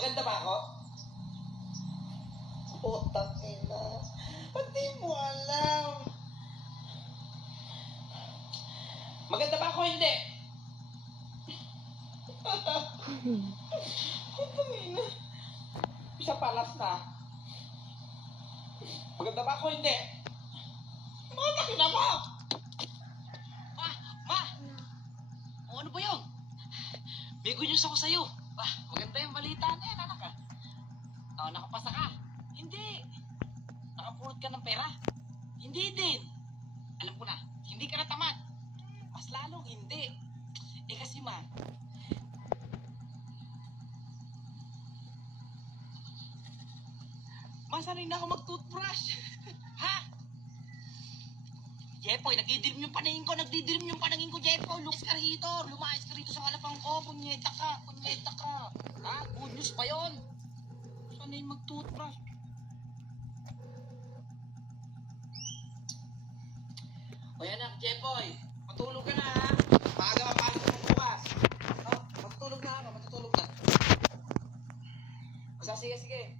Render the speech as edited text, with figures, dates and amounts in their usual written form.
Maganda ba ako? Putang ina. Ba't di mo alam? Maganda ba ako? Hindi. Putang ina. Isa palas na. Maganda ba ako? Hindi. Maganda ka na ba? Ma! O ano ba yun? May good news ako sa'yo. Maganda yung balita na yan, anak ah. Nakapasa ka. Hindi. Nakapulot ka ng pera. Hindi din. Alam ko na, hindi ka natamad. Mas lalong hindi. Kasi ma, sanay na ako mag-toothbrush. Ha? Jepoy, nagdidilim yung paningin ko, Jepoy. Lumayas ka rito sa halapan ko. Punyeta ka. Ha? Good news pa yun. Sanay mag-toothbrush. O yan anak, Jepoy. Matulog ka na ha. Maaga mapasok mo bukas. Matutulog na. Sige.